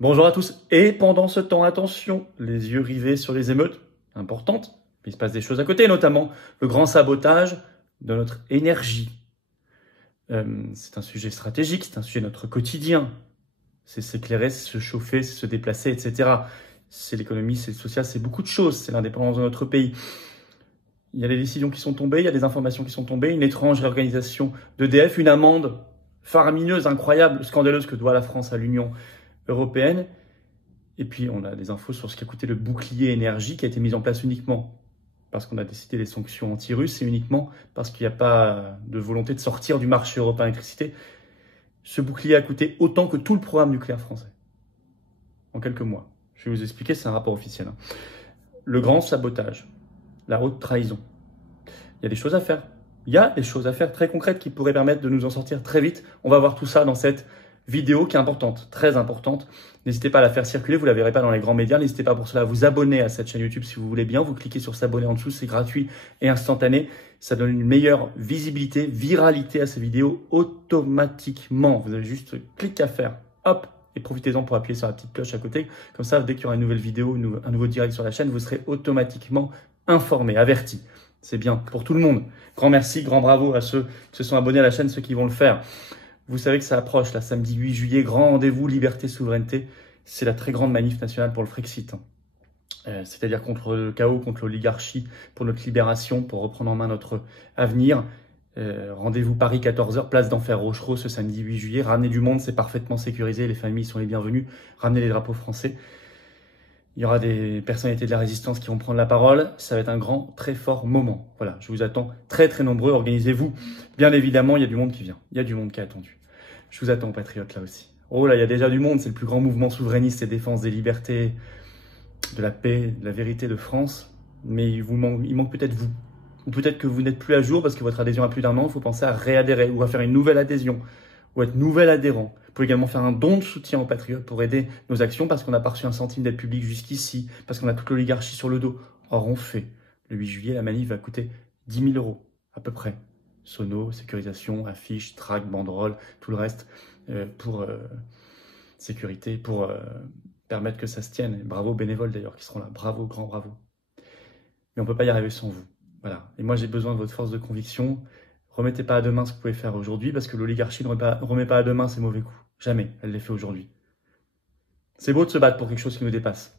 Bonjour à tous. Et pendant ce temps, attention, les yeux rivés sur les émeutes importantes. Il se passe des choses à côté, notamment le grand sabotage de notre énergie. C'est un sujet stratégique, c'est un sujet de notre quotidien. C'est s'éclairer, c'est se chauffer, c'est se déplacer, etc. C'est l'économie, c'est le social, c'est beaucoup de choses. C'est l'indépendance de notre pays. Il y a des décisions qui sont tombées, il y a des informations qui sont tombées, une étrange réorganisation d'EDF, une amende faramineuse, incroyable, scandaleuse que doit la France à l'Union européenne. Et puis, on a des infos sur ce qu'a coûté le bouclier énergie qui a été mis en place uniquement parce qu'on a décidé les sanctions anti-russes et uniquement parce qu'il n'y a pas de volonté de sortir du marché européen d'électricité. Ce bouclier a coûté autant que tout le programme nucléaire français en quelques mois. Je vais vous expliquer, c'est un rapport officiel. Le grand sabotage, la haute trahison. Il y a des choses à faire. Il y a des choses à faire très concrètes qui pourraient permettre de nous en sortir très vite. On va voir tout ça dans cette vidéo qui est importante, très importante. N'hésitez pas à la faire circuler, vous ne la verrez pas dans les grands médias. N'hésitez pas pour cela à vous abonner à cette chaîne YouTube si vous voulez bien. Vous cliquez sur s'abonner en dessous, c'est gratuit et instantané. Ça donne une meilleure visibilité, viralité à ces vidéos automatiquement. Vous avez juste clic à faire, hop, et profitez-en pour appuyer sur la petite cloche à côté. Comme ça, dès qu'il y aura une nouvelle vidéo, un nouveau direct sur la chaîne, vous serez automatiquement informé, averti. C'est bien pour tout le monde. Grand merci, grand bravo à ceux qui se sont abonnés à la chaîne, ceux qui vont le faire. Vous savez que ça approche, là, samedi 8 juillet, grand rendez-vous, liberté, souveraineté. C'est la très grande manif nationale pour le Frexit. C'est-à-dire contre le chaos, contre l'oligarchie, pour notre libération, pour reprendre en main notre avenir. Rendez-vous Paris, 14h, place d'Enfer Rochereau, ce samedi 8 juillet. Ramenez du monde, c'est parfaitement sécurisé, les familles sont les bienvenues. Ramenez les drapeaux français. Il y aura des personnalités de la résistance qui vont prendre la parole. Ça va être un grand, très fort moment. Voilà, je vous attends très, très nombreux. Organisez-vous. Bien évidemment, il y a du monde qui vient. Il y a du monde qui est attendu. Je vous attends, patriotes, là aussi. Oh là, il y a déjà du monde. C'est le plus grand mouvement souverainiste et défense des libertés, de la paix, de la vérité de France. Mais il manque peut-être vous. Ou peut-être que vous n'êtes plus à jour parce que votre adhésion a plus d'un an. Il faut penser à réadhérer ou à faire une nouvelle adhésion ou être nouvel adhérent. Vous pouvez également faire un don de soutien aux patriotes pour aider nos actions parce qu'on n'a pas reçu un centime d'aide publique jusqu'ici, parce qu'on a toute l'oligarchie sur le dos. Or, on fait. Le 8 juillet, la manif va coûter 10 000 € à peu près. Sono, sécurisation, affiches, tracts, banderoles, tout le reste pour sécurité, pour permettre que ça se tienne. Et bravo aux bénévoles d'ailleurs qui seront là. Bravo, grand bravo. Mais on ne peut pas y arriver sans vous. Voilà. Et moi, j'ai besoin de votre force de conviction. Remettez pas à demain ce que vous pouvez faire aujourd'hui parce que l'oligarchie ne remet pas à demain ses mauvais coups. Jamais. Elle les fait aujourd'hui. C'est beau de se battre pour quelque chose qui nous dépasse.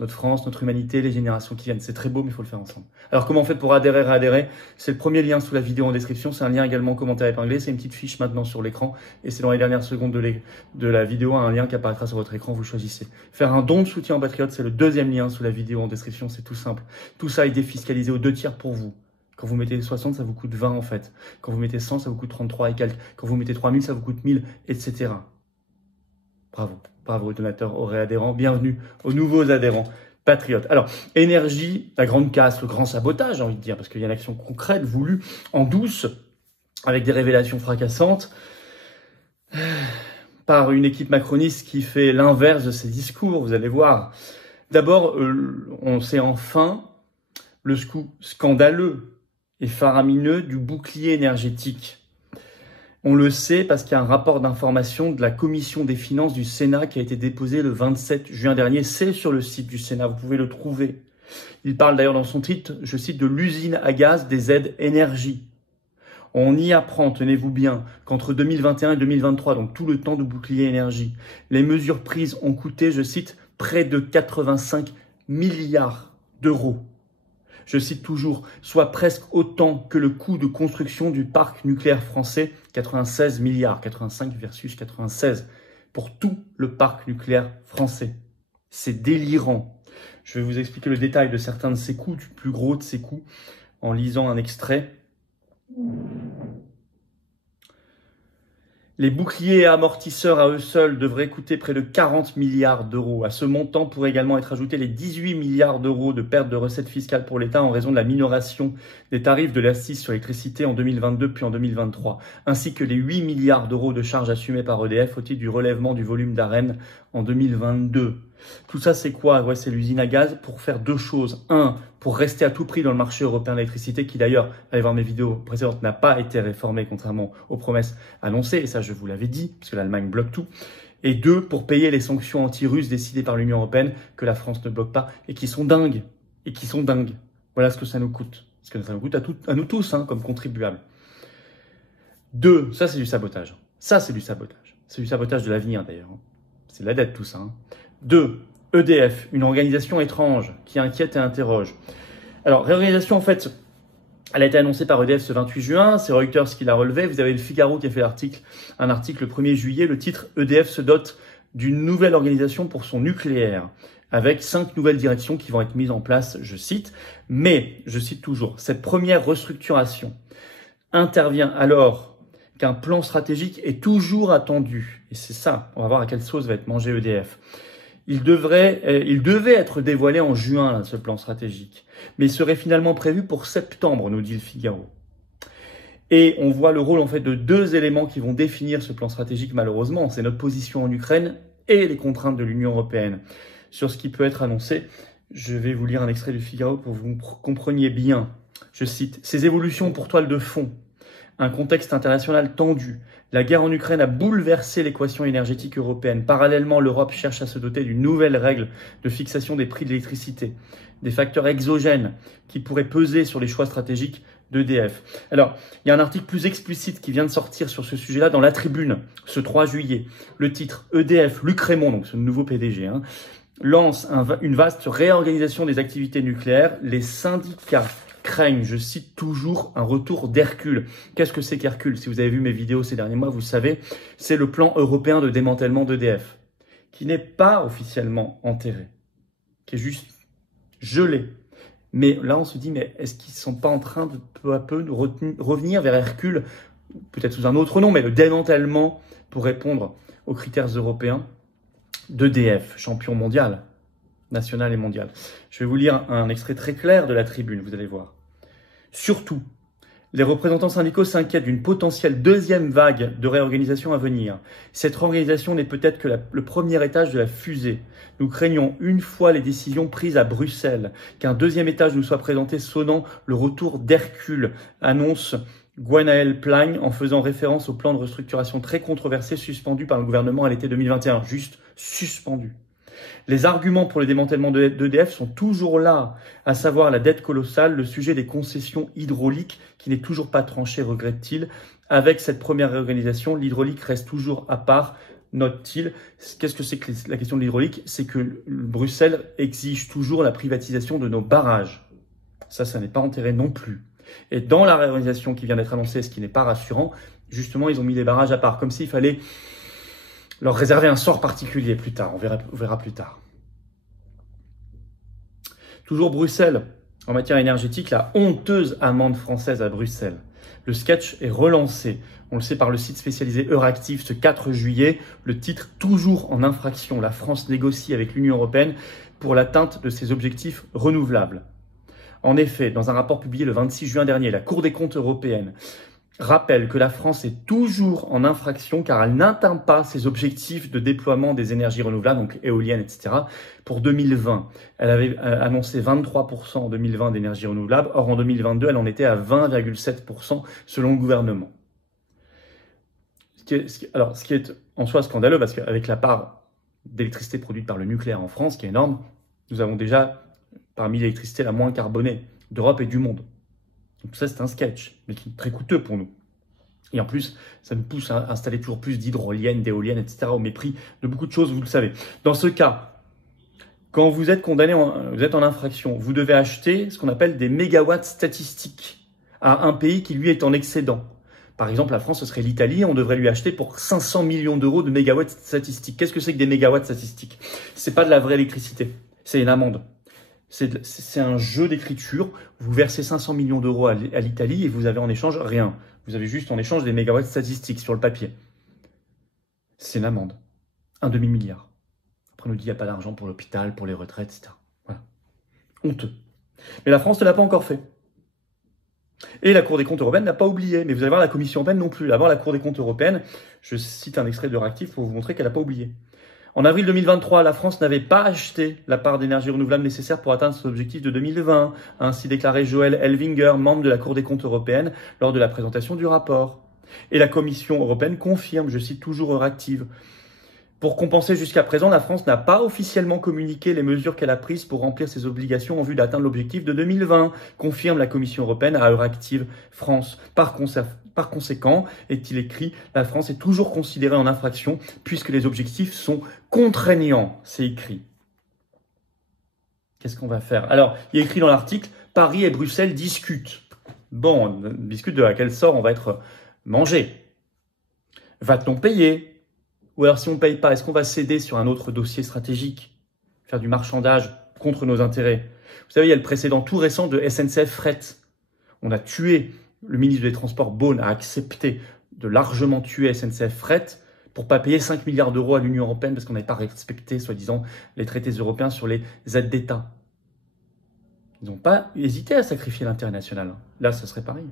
Notre France, notre humanité, les générations qui viennent. C'est très beau, mais il faut le faire ensemble. Alors, comment on fait pour adhérer, réadhérer? C'est le premier lien sous la vidéo en description. C'est un lien également en commentaire épinglé. C'est une petite fiche maintenant sur l'écran. Et c'est dans les dernières secondes de la vidéo, un lien qui apparaîtra sur votre écran. Vous choisissez. Faire un don de soutien aux patriotes, c'est le deuxième lien sous la vidéo en description. C'est tout simple. Tout ça est défiscalisé aux 2/3 pour vous. Quand vous mettez 60, ça vous coûte 20 en fait. Quand vous mettez 100, ça vous coûte 33 et quelques. Quand vous mettez 3000, ça vous coûte 1000, etc. Bravo. Bravo aux donateurs, aux réadhérents. Bienvenue aux nouveaux adhérents patriotes. Alors, énergie, la grande casse, le grand sabotage, j'ai envie de dire, parce qu'il y a une action concrète voulue en douce, avec des révélations fracassantes, par une équipe macroniste qui fait l'inverse de ses discours, vous allez voir. D'abord, on sait enfin le scoop scandaleux et faramineux du bouclier énergétique. On le sait parce qu'il y a un rapport d'information de la Commission des finances du Sénat qui a été déposé le 27 juin dernier. C'est sur le site du Sénat, vous pouvez le trouver. Il parle d'ailleurs dans son titre, je cite, de l'usine à gaz des aides énergie. On y apprend, tenez-vous bien, qu'entre 2021 et 2023, donc tout le temps de bouclier énergie, les mesures prises ont coûté, je cite, près de 85 milliards d'euros. Je cite toujours, soit presque autant que le coût de construction du parc nucléaire français, 96 milliards, 85 versus 96, pour tout le parc nucléaire français. C'est délirant. Je vais vous expliquer le détail de certains de ces coûts, du plus gros de ces coûts, en lisant un extrait. Les boucliers et amortisseurs à eux seuls devraient coûter près de 40 milliards d'euros. À ce montant pourraient également être ajoutés les 18 milliards d'euros de pertes de recettes fiscales pour l'État en raison de la minoration des tarifs de l'accise sur l'électricité en 2022 puis en 2023, ainsi que les 8 milliards d'euros de charges assumées par EDF au titre du relèvement du volume d'Arenh en 2022. Tout ça, c'est quoi? Ouais, c'est l'usine à gaz pour faire deux choses. Un, pour rester à tout prix dans le marché européen de l'électricité, qui d'ailleurs, allez voir mes vidéos précédentes, n'a pas été réformé contrairement aux promesses annoncées. Et ça, je vous l'avais dit, parce que l'Allemagne bloque tout. Et 2, pour payer les sanctions anti-russes décidées par l'Union européenne que la France ne bloque pas et qui sont dingues. Voilà ce que ça nous coûte. Ce que ça nous coûte à nous tous, hein, comme contribuables. 2, ça c'est du sabotage. C'est du sabotage de l'avenir d'ailleurs. C'est de la dette tout ça. 2, EDF, une organisation étrange qui inquiète et interroge. Alors, réorganisation en fait, elle a été annoncée par EDF ce 28 juin, c'est Reuters qui l'a relevé. Vous avez le Figaro qui a fait un article le 1er juillet, le titre « EDF se dote d'une nouvelle organisation pour son nucléaire » avec 5 nouvelles directions qui vont être mises en place, je cite. Mais, je cite toujours, cette première restructuration intervient alors qu'un plan stratégique est toujours attendu. Et c'est ça, on va voir à quelle sauce va être mangé EDF. Il devait être dévoilé en juin, là, ce plan stratégique. Mais il serait finalement prévu pour septembre, nous dit le Figaro. Et on voit le rôle en fait de 2 éléments qui vont définir ce plan stratégique malheureusement. C'est notre position en Ukraine et les contraintes de l'Union européenne. Sur ce qui peut être annoncé, je vais vous lire un extrait du Figaro pour que vous compreniez bien. Je cite, « Ces évolutions pour toile de fond. Un contexte international tendu. La guerre en Ukraine a bouleversé l'équation énergétique européenne. Parallèlement, l'Europe cherche à se doter d'une nouvelle règle de fixation des prix de l'électricité. Des facteurs exogènes qui pourraient peser sur les choix stratégiques d'EDF. » Alors, il y a un article plus explicite qui vient de sortir sur ce sujet-là dans La Tribune, ce 3 juillet. Le titre « EDF, Luc Rémont », donc ce nouveau PDG, lance une vaste réorganisation des activités nucléaires. Les syndicats craignent, je cite toujours, un retour d'Hercule. Qu'est-ce que c'est qu'Hercule? Si vous avez vu mes vidéos ces derniers mois, vous savez, c'est le plan européen de démantèlement d'EDF, qui n'est pas officiellement enterré, qui est juste gelé. Mais là, on se dit, mais est-ce qu'ils ne sont pas en train de peu à peu de revenir vers Hercule, peut-être sous un autre nom, mais le démantèlement pour répondre aux critères européens d'EDF, champion mondial, national et mondial. Je vais vous lire un extrait très clair de La Tribune, vous allez voir. Surtout, les représentants syndicaux s'inquiètent d'une potentielle 2e vague de réorganisation à venir. Cette réorganisation n'est peut-être que le premier étage de la fusée. Nous craignons, une fois les décisions prises à Bruxelles, qu'un 2e étage nous soit présenté sonnant le retour d'Hercule, annonce Gwenaël Plagne en faisant référence au plan de restructuration très controversé suspendu par le gouvernement à l'été 2021. Juste suspendu. Les arguments pour le démantèlement d'EDF sont toujours là, à savoir la dette colossale, le sujet des concessions hydrauliques qui n'est toujours pas tranché, regrette-t-il. Avec cette première réorganisation, l'hydraulique reste toujours à part, note-t-il. Qu'est-ce que c'est que la question de l'hydraulique? C'est que Bruxelles exige toujours la privatisation de nos barrages. Ça n'est pas enterré non plus. Et dans la réorganisation qui vient d'être annoncée, ce qui n'est pas rassurant, justement, ils ont mis les barrages à part, comme s'il fallait leur réserver un sort particulier plus tard. On verra plus tard. Toujours Bruxelles, en matière énergétique, la honteuse amende française à Bruxelles. Le sketch est relancé. On le sait par le site spécialisé Euractiv ce 4 juillet. Le titre « Toujours en infraction, la France négocie avec l'Union européenne pour l'atteinte de ses objectifs renouvelables ». En effet, dans un rapport publié le 26 juin dernier, la Cour des comptes européenne rappelle que la France est toujours en infraction car elle n'atteint pas ses objectifs de déploiement des énergies renouvelables, donc éoliennes, etc. pour 2020. Elle avait annoncé 23% en 2020 d'énergie renouvelable. Or, en 2022, elle en était à 20,7% selon le gouvernement. Ce qui est en soi scandaleux parce qu'avec la part d'électricité produite par le nucléaire en France, qui est énorme, nous avons déjà parmi l'électricité la moins carbonée d'Europe et du monde. Donc ça, c'est un sketch, mais qui est très coûteux pour nous. Et en plus, ça nous pousse à installer toujours plus d'hydroliennes, d'éoliennes, etc. au mépris de beaucoup de choses, vous le savez. Dans ce cas, quand vous êtes condamné, vous êtes en infraction, vous devez acheter ce qu'on appelle des mégawatts statistiques à un pays qui, lui, est en excédent. Par exemple, la France, ce serait l'Italie, on devrait lui acheter pour 500 millions d'euros de mégawatts statistiques. Qu'est-ce que c'est que des mégawatts statistiques? C'est pas de la vraie électricité, c'est une amende. C'est un jeu d'écriture. Vous versez 500 millions d'euros à l'Italie et vous avez en échange rien. Vous avez juste en échange des mégawatts statistiques sur le papier. C'est une amende. Un demi-milliard. Après, on nous dit qu'il n'y a pas d'argent pour l'hôpital, pour les retraites, etc. Voilà. Honteux. Mais la France ne l'a pas encore fait. Et la Cour des comptes européenne n'a pas oublié. Mais vous allez voir, la Commission européenne non plus. D'abord, la Cour des comptes européenne, je cite un extrait de Euractiv pour vous montrer qu'elle n'a pas oublié. En avril 2023, la France n'avait pas acheté la part d'énergie renouvelable nécessaire pour atteindre son objectif de 2020, a ainsi déclaré Joël Elvinger, membre de la Cour des comptes européenne, lors de la présentation du rapport. Et la Commission européenne confirme, je cite toujours Euractiv, Pour compenser jusqu'à présent, la France n'a pas officiellement communiqué les mesures qu'elle a prises pour remplir ses obligations en vue d'atteindre l'objectif de 2020, confirme la Commission européenne à Euractiv France. Par conséquent, est-il écrit, la France est toujours considérée en infraction puisque les objectifs sont contraignants. C'est écrit. Qu'est-ce qu'on va faire? Alors, il est écrit dans l'article, Paris et Bruxelles discutent. Bon, on discute de à quel sort on va être mangé. Va-t-on payer? Ou alors si on ne paye pas, est-ce qu'on va céder sur un autre dossier stratégique? Faire du marchandage contre nos intérêts? Vous savez, il y a le précédent tout récent de SNCF Fret. On a tué, le ministre des Transports Beaune a accepté de largement tuer SNCF Fret pour pas payer 5 milliards d'euros à l'Union européenne parce qu'on n'avait pas respecté, soi-disant, les traités européens sur les aides d'État. Ils n'ont pas hésité à sacrifier l'intérêt national. Là, ça serait pareil.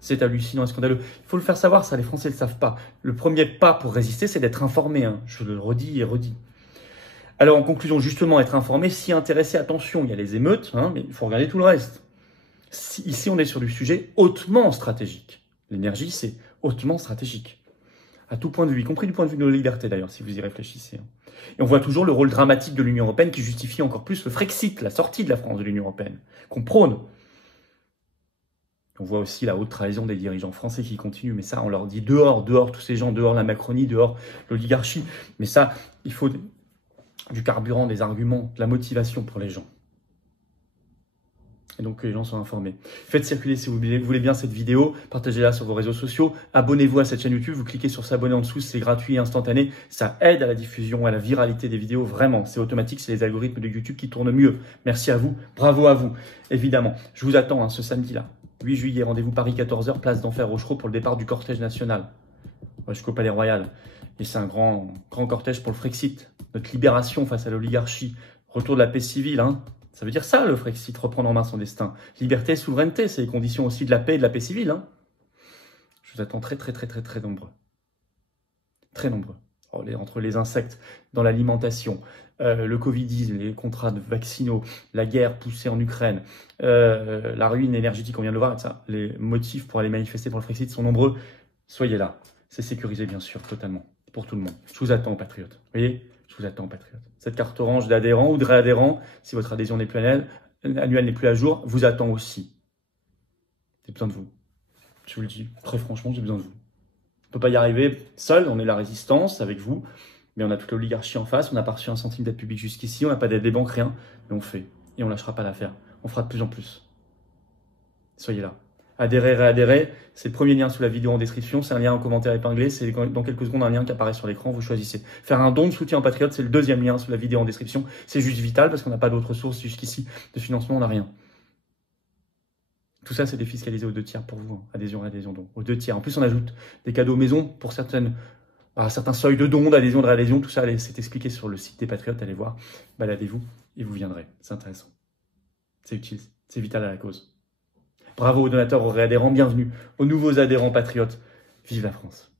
C'est hallucinant et scandaleux. Il faut le faire savoir, ça, les Français ne le savent pas. Le premier pas pour résister, c'est d'être informé. Je le redis et redis. Alors, en conclusion, justement, être informé, s'y intéresser, attention, il y a les émeutes, mais il faut regarder tout le reste. Ici, on est sur du sujet hautement stratégique. L'énergie, c'est hautement stratégique. À tout point de vue, y compris du point de vue de nos libertés, d'ailleurs, si vous y réfléchissez. Et on voit toujours le rôle dramatique de l'Union européenne qui justifie encore plus le Frexit, la sortie de la France de l'Union européenne, qu'on prône. On voit aussi la haute trahison des dirigeants français qui continuent. Mais ça, on leur dit dehors, dehors tous ces gens, dehors la Macronie, dehors l'oligarchie. Mais ça, il faut du carburant, des arguments, de la motivation pour les gens. Et donc que les gens soient informés. Faites circuler si vous voulez bien cette vidéo, partagez-la sur vos réseaux sociaux, abonnez-vous à cette chaîne YouTube, vous cliquez sur s'abonner en dessous, c'est gratuit et instantané, ça aide à la diffusion, à la viralité des vidéos, vraiment, c'est automatique, c'est les algorithmes de YouTube qui tournent mieux. Merci à vous, bravo à vous, évidemment. Je vous attends ce samedi-là, 8 juillet, rendez-vous Paris 14h, place d'Enfer Rochereau pour le départ du cortège national, jusqu'au Palais Royal. Et c'est un grand cortège pour le Frexit, notre libération face à l'oligarchie, retour de la paix civile, Ça veut dire ça, le Frexit, reprendre en main son destin. Liberté, souveraineté, c'est les conditions aussi de la paix et de la paix civile. Je vous attends très nombreux. Très nombreux. Entre les insectes dans l'alimentation, le Covid-19, les contrats vaccinaux, la guerre poussée en Ukraine, la ruine énergétique, on vient de le voir, ça, les motifs pour aller manifester pour le Frexit sont nombreux. Soyez là. C'est sécurisé, bien sûr, totalement, pour tout le monde. Je vous attends, patriotes. Vous voyez ? Je vous attends, patriotes. Cette carte orange d'adhérent ou de réadhérent, si votre adhésion n'est plus annuelle n'est plus à jour, vous attend aussi. J'ai besoin de vous. Je vous le dis, très franchement, j'ai besoin de vous. On ne peut pas y arriver seul, on est la résistance avec vous, mais on a toute l'oligarchie en face, on n'a pas reçu un centime d'aide publique jusqu'ici, on n'a pas d'aide des banques, rien, mais on fait. Et on ne lâchera pas l'affaire. On fera de plus en plus. Soyez là. Adhérer, réadhérer, c'est le premier lien sous la vidéo en description, c'est un lien en commentaire épinglé, c'est dans quelques secondes un lien qui apparaît sur l'écran, vous choisissez. Faire un don de soutien en patriote, c'est le deuxième lien sous la vidéo en description, c'est juste vital parce qu'on n'a pas d'autres sources jusqu'ici de financement, on n'a rien. Tout ça, c'est défiscalisé aux 2 tiers pour vous, adhésion, réadhésion, don, aux 2 tiers. En plus, on ajoute des cadeaux maison pour certains seuils de dons, d'adhésion, de réadhésion, tout ça, c'est expliqué sur le site des patriotes, allez voir, baladez-vous et vous viendrez, c'est intéressant. C'est utile, c'est vital à la cause. Bravo aux donateurs, aux réadhérents, bienvenue aux nouveaux adhérents patriotes. Vive la France!